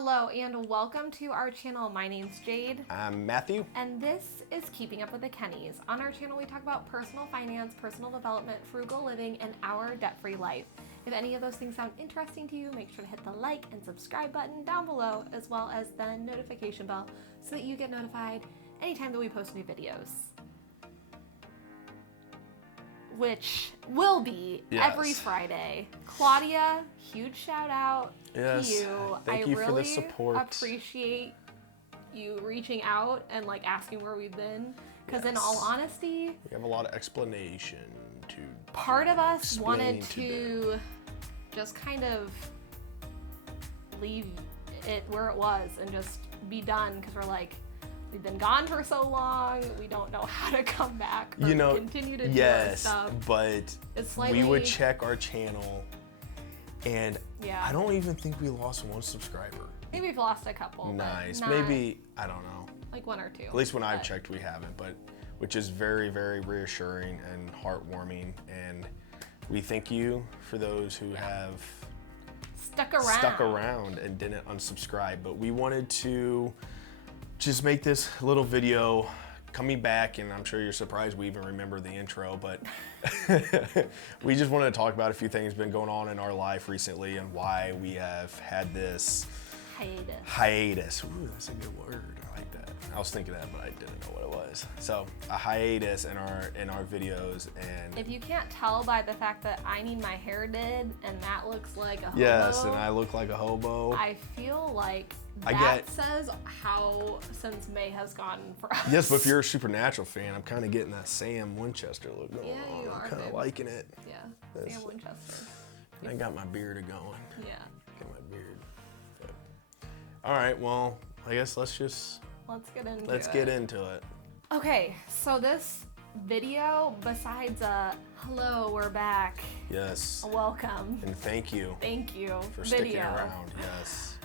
Hello and welcome to our channel. My name's Jade. I'm Matthew. And this is Keeping Up with the Kennys. On our channel we talk about personal finance, personal development, frugal living, and our debt-free life. If any of those things sound interesting to you, make sure to hit the like and subscribe button down below, as well as the notification bell so that you get notified anytime that we post new videos. Which will be every Friday. Claudia, huge shout out to you. Thank you for the support. I really appreciate you reaching out and like asking where we've been. Because in all honesty, we have a lot of explanation to part of us wanted to just kind of leave it where it was and just be done, because we're like, we've been gone for so long, we don't know how to come back or continue to do our stuff. But we would check our channel and I don't even think we lost one subscriber. Maybe we've lost a couple. Nice. Maybe, I don't know. Like one or two. At least when I've checked, we haven't, but which is very, very reassuring and heartwarming. And we thank you for those who have stuck around and didn't unsubscribe. But we wanted to just make this little video coming back, and I'm sure you're surprised we even remember the intro, but we just wanted to talk about a few things been going on in our life recently and why we have had this hiatus. Ooh, that's a good word. I like that. I was thinking that, but I didn't know what it was. So a hiatus in our videos. And if you can't tell by the fact that I need my hair did and Matt looks like a hobo. Yes, and I look like a hobo. I feel like that says how since May has gone for us. Yes, but if you're a Supernatural fan, I'm kind of getting that Sam Winchester look going on. You are. I'm kind of liking it. Yeah, Sam Winchester. I got my beard going. Yeah. Got my beard. But, all right, well, I guess let's get into it. Okay, so this video, besides hello, we're back. Yes. Welcome. And thank you. Thank you. For sticking around. Yes.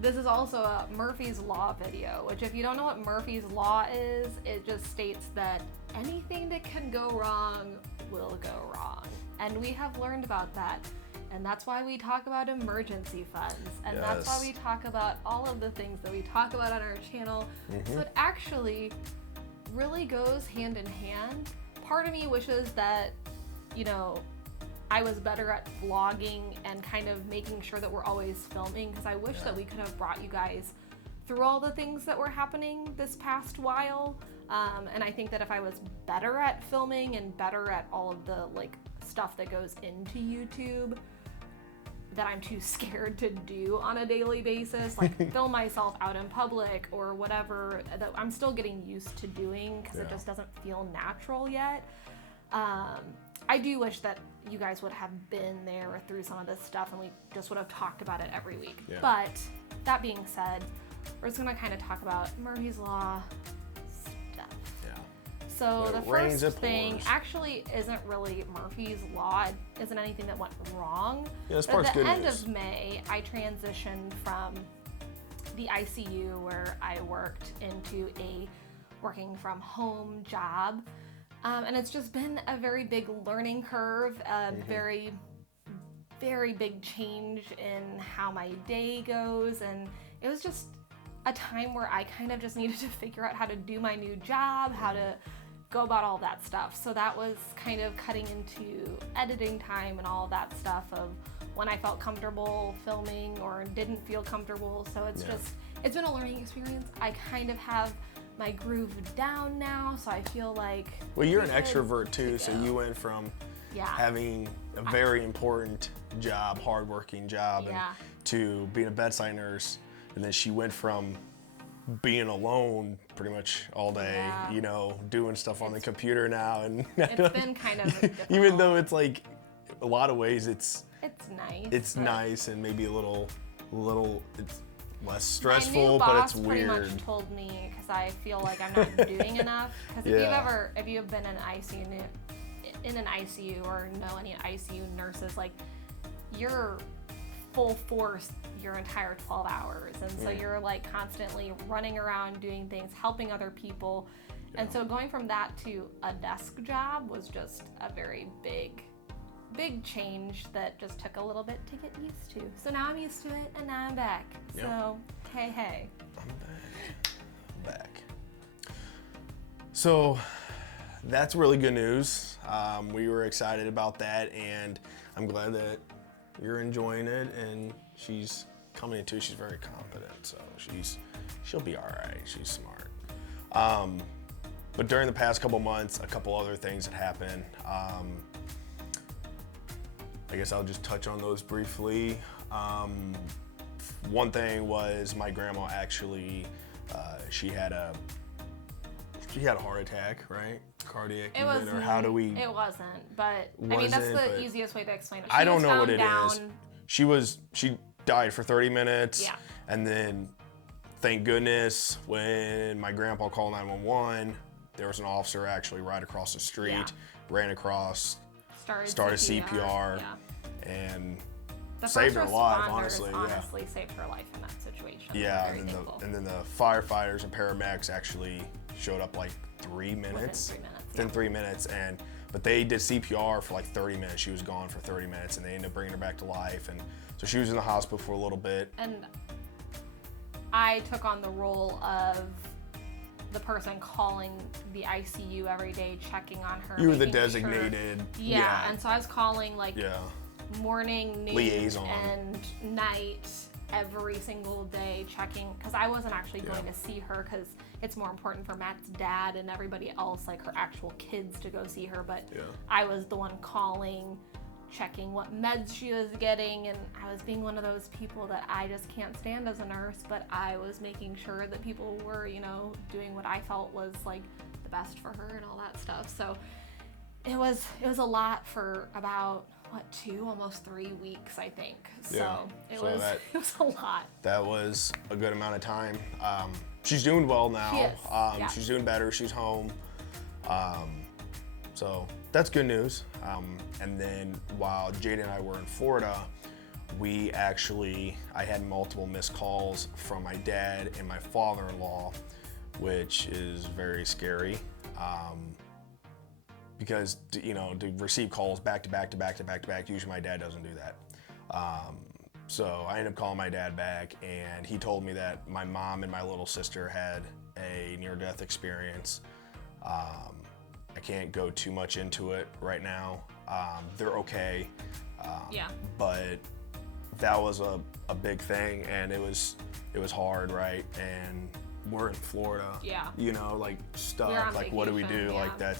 This is also a Murphy's Law video, which if you don't know what Murphy's Law is, it just states that anything that can go wrong will go wrong. And we have learned about that. And that's why we talk about emergency funds. And that's why we talk about all of the things that we talk about on our channel. So it actually really goes hand in hand. Part of me wishes that, you know, I was better at vlogging and kind of making sure that we're always filming, because I wish that we could have brought you guys through all the things that were happening this past while. And I think that if I was better at filming and better at all of the like stuff that goes into YouTube that I'm too scared to do on a daily basis, like film myself out in public or whatever, that I'm still getting used to doing because it just doesn't feel natural yet. I do wish that you guys would have been there through some of this stuff and we just would have talked about it every week. But that being said, we're just gonna kind of talk about Murphy's Law stuff. So the first thing actually isn't really Murphy's Law. It isn't anything that went wrong. This but at the end of May, I transitioned from the ICU where I worked into a working from home job. And it's just been a very big learning curve, very, very big change in how my day goes. And it was just a time where I kind of just needed to figure out how to do my new job, how to go about all that stuff. So that was kind of cutting into editing time and all of that stuff of when I felt comfortable filming or didn't feel comfortable. So it's it's been a learning experience. I kind of have my groove down now, so I feel like... Well, you're an extrovert too, so you went from having a very important job, hardworking job, and to being a bedside nurse, and then she went from being alone pretty much all day, you know, doing stuff on the computer now, and it's been kind of difficult. Even though it's like a lot of ways it's nice. It's nice and maybe a little it's less stressful, but it's weird. My new boss pretty much told me, because I feel like I'm not doing enough. Because if you've been in an ICU or know any ICU nurses, like you're full force your entire 12 hours, and so you're like constantly running around doing things, helping other people, and so going from that to a desk job was just a very big big change that just took a little bit to get used to. So now I'm used to it, and now I'm back. Yep. So, hey. I'm back. So that's really good news. We were excited about that, and I'm glad that you're enjoying it, and she's coming into it. She's very confident, so she'll be all right. She's smart. But during the past couple months, a couple other things had happened. I guess I'll just touch on those briefly. One thing was my grandma actually, she had a heart attack, right? Cardiac event, or how do we? It wasn't, but I mean that's the easiest way to explain it. I don't know what it is. She died for 30 minutes. Yeah. And then, thank goodness, when my grandpa called 911, there was an officer actually right across the street, ran across, started CPR, and saved her life, honestly. Honestly, saved her life in that situation. Yeah, and then the firefighters and paramedics actually showed up like 3 minutes. Within 3 minutes, but they did CPR for like 30 minutes. She was gone for 30 minutes, and they ended up bringing her back to life. And so she was in the hospital for a little bit. And I took on the role of the person calling the ICU every day, checking on her. You were the designated. Yeah, and so I was calling like morning, noon, liaison, and night every single day, checking, because I wasn't actually going to see her because it's more important for Matt's dad and everybody else, like her actual kids, to go see her. But I was the one calling, checking what meds she was getting, and I was being one of those people that I just can't stand as a nurse, but I was making sure that people were, doing what I felt was like the best for her and all that stuff. So it was a lot for about almost 3 weeks, I think. So it was a lot. That was a good amount of time. She's doing well now. She's doing better. She's home. So that's good news. And then while Jada and I were in Florida, I had multiple missed calls from my dad and my father-in-law, which is very scary. Because to receive calls back to back, usually my dad doesn't do that. So I ended up calling my dad back, and he told me that my mom and my little sister had a near-death experience. I can't go too much into it right now. They're okay. But that was a big thing, and it was hard, right? And we're in Florida. Yeah. Like stuck. Like, what do we do? Yeah. Like,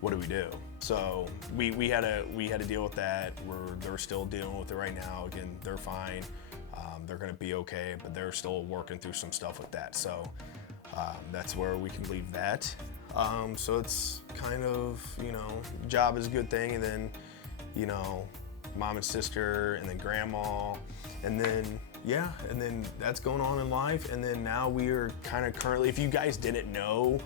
what do we do? So we had to deal with that. They're still dealing with it right now. Again, they're fine. They're gonna be okay, but they're still working through some stuff with that. So that's where we can leave that. So it's kind of, job is a good thing, and then, mom and sister, and then grandma, and then that's going on in life. And then now we are kind of currently, if you guys didn't know,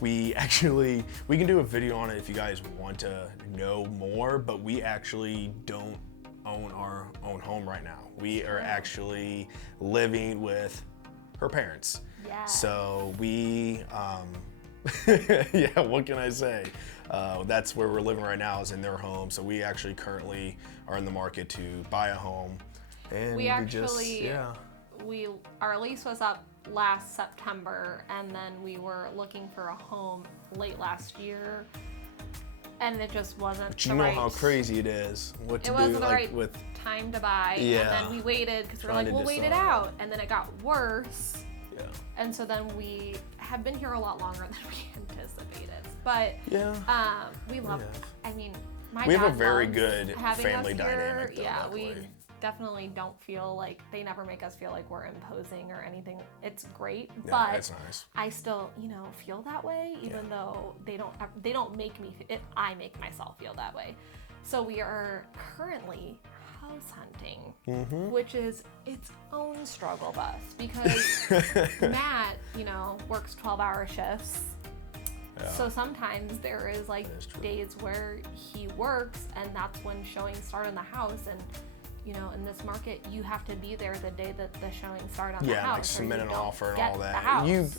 we can do a video on it if you guys want to know more, but we actually don't own our own home right now. We are actually living with her parents. Yeah. So we, what can I say? That's where we're living right now, is in their home. So we actually currently are in the market to buy a home. And our lease was up last September, and then we were looking for a home late last year, and it just wasn't. But you know how crazy it is. What to do, wasn't the like, right with time to buy. Yeah. And then we waited because we're like, we'll wait it out, and then it got worse. Yeah. And so then we have been here a lot longer than we anticipated. But we love. I mean, we have a very good family dynamic. Though, yeah, we definitely don't feel like, they never make us feel like we're imposing or anything. It's great, but it's nice. I still, feel that way, even though they don't make me. I make myself feel that way. So we are currently house hunting, which is its own struggle bus, because Matt, works 12-hour shifts. Yeah. So sometimes there is days where he works, and that's when showings start in the house. And in this market, you have to be there the day that the showings start on the house. Yeah, like submit an offer and all that.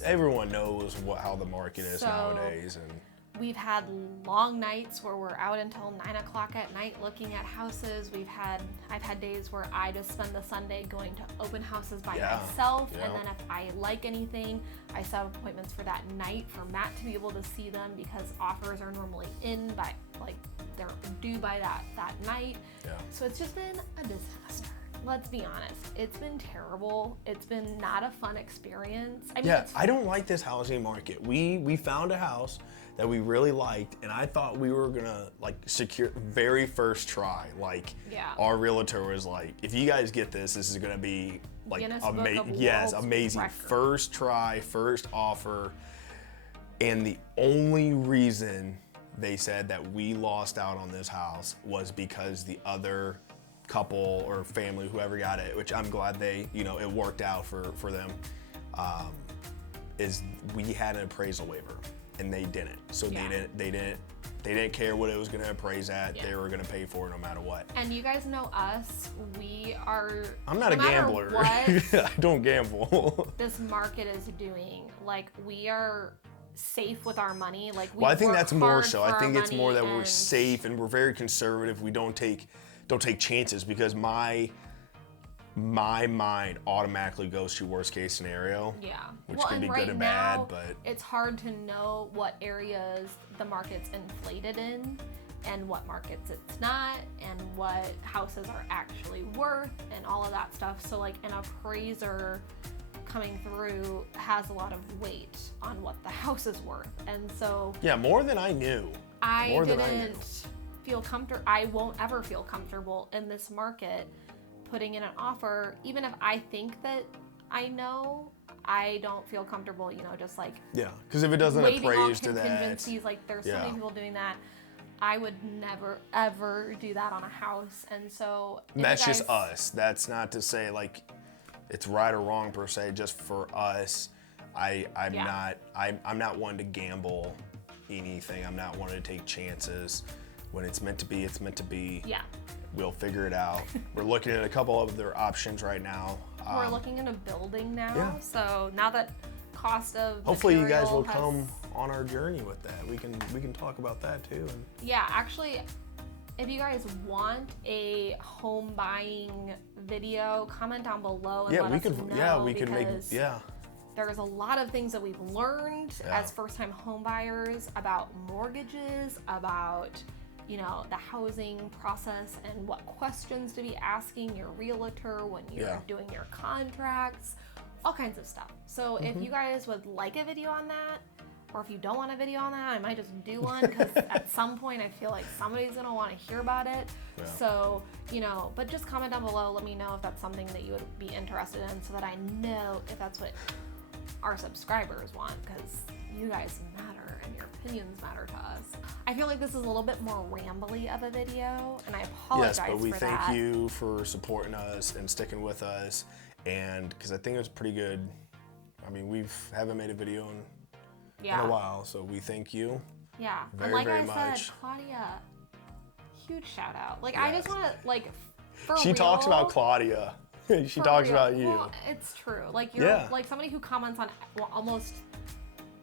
Everyone knows how the market is nowadays. And We've had long nights where we're out until 9 o'clock at night looking at houses. I've had days where I just spend the Sunday going to open houses by myself. And then if I like anything, I set up appointments for that night for Matt to be able to see them, because offers are normally in by, like, they're due by that night. Yeah. So it's just been a disaster. Let's be honest. It's been terrible. It's been not a fun experience. I mean, I don't like this housing market. We found a house that we really liked, and I thought we were gonna like secure very first try. Like, our realtor was like, if you guys get this is gonna be like amazing. Record. First try, first offer. And the only reason they said that we lost out on this house was because the other couple or family, whoever got it, which I'm glad they, it worked out for them, is we had an appraisal waiver and they didn't. So they didn't care what it was going to appraise at. Yeah. They were going to pay for it no matter what. And you guys know us. We are. I'm not a gambler. I don't gamble. This market is doing, like, we are safe with our money. Like, I think that's more so. I think it's more that we're safe and we're very conservative. We don't take chances, because my mind automatically goes to worst case scenario. Yeah. Which can be good and bad, but it's hard to know what areas the market's inflated in and what markets it's not, and what houses are actually worth and all of that stuff. So like an appraiser coming through has a lot of weight on what the house is worth. And so more than I knew. I feel comfortable. I won't ever feel comfortable in this market putting in an offer, even if I think that I know. I don't feel comfortable, just like because if it doesn't appraise to that, contingencies, like there's so many people doing that. I would never ever do that on a house. And so that's just us. That's not to say like it's right or wrong per se. Just for us, I'm not one to gamble anything. I'm not one to take chances. When it's meant to be, it's meant to be. Yeah. We'll figure it out. We're looking at a couple of other options right now. We're looking at a building now. So now that cost of hopefully you guys will come on our journey with that. We can talk about that too. Yeah, actually, if you guys want a home buying video, comment down below and let us know. We can make. There's a lot of things that we've learned as first-time home buyers about mortgages, about the housing process, and what questions to be asking your realtor when you're doing your contracts, all kinds of stuff. So if you guys would like a video on that, or if you don't want a video on that, I might just do one, because at some point I feel like somebody's gonna want to hear about it. Yeah. So, but just comment down below, let me know if that's something that you would be interested in, so that I know if that's what our subscribers want, because you guys matter and your opinions matter to us. I feel like this is a little bit more rambly of a video, and I apologize for that. Yes, but we thank you for supporting us and sticking with us, and because I think it was pretty good. I mean, we haven't made a video in a while, so we thank you. Yeah, very, and like very I much. said, Claudia, huge shout out. Like, I just want to, like, for she real, talks about Claudia. She talks about you. Well, it's true. Like, you're like somebody who comments on almost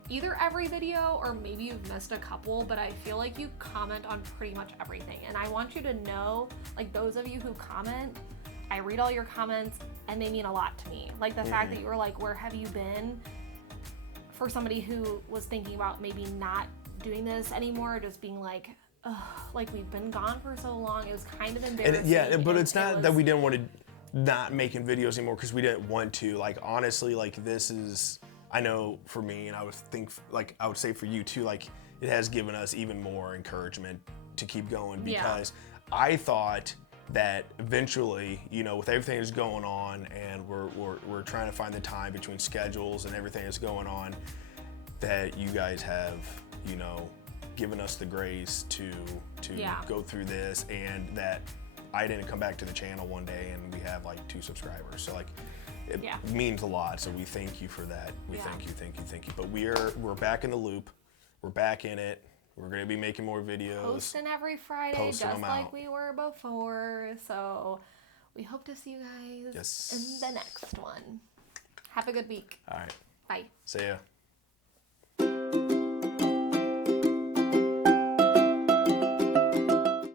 either every video, or maybe you've missed a couple, but I feel like you comment on pretty much everything. And I want you to know, like, those of you who comment, I read all your comments and they mean a lot to me. Like the fact that you were like, where have you been? For somebody who was thinking about maybe not doing this anymore, just being like, ugh, like, we've been gone for so long. It was kind of embarrassing. But it's not that we didn't want to not making videos anymore because we didn't want to. Like, honestly, like, this is, I know for me, and I would say for you too, like, it has given us even more encouragement to keep going, because I thought that eventually, with everything that's going on, and we're trying to find the time between schedules and everything that's going on, that you guys have, given us the grace to go through this, and that I didn't come back to the channel one day and we have like 2 subscribers. So like, it means a lot. So we thank you for that. We thank you. But we're back in the loop. We're back in it. We're going to be making more videos. Posting every Friday, just like we were before. So we hope to see you guys in the next one. Have a good week. All right. Bye. See ya.